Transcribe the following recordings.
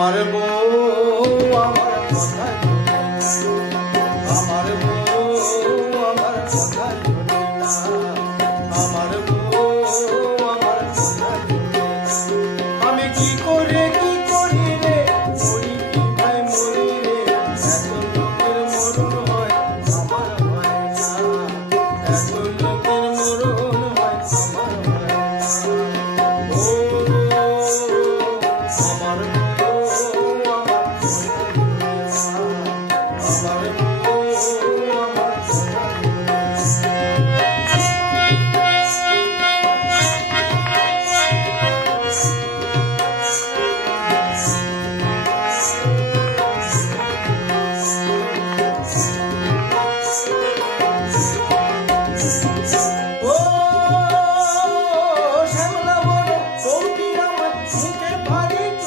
আমার বউ আমার কথা আমার বউ আমার কথা আমার বউ আমার কথা আমি কি করে রে মরি কি ভাই মরি রে এত লোকের মরণ হয় আমার হয় না এত লোকের মরণ হয় আমার হয় না ও আমার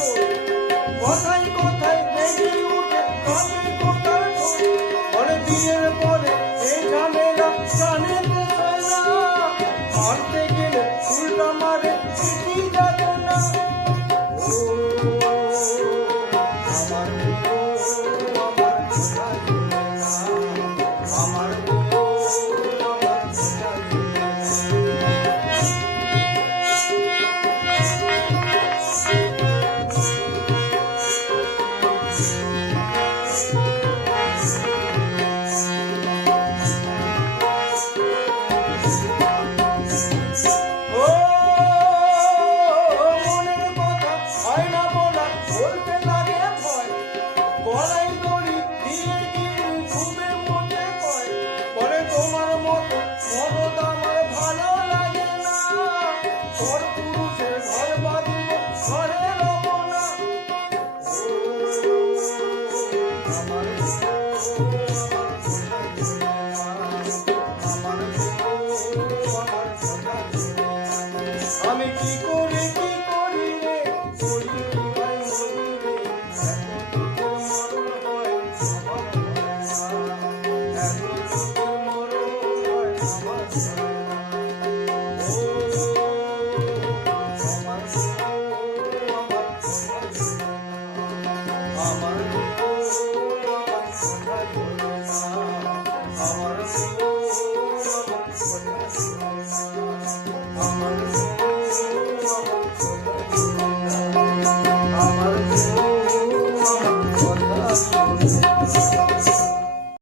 আমি কি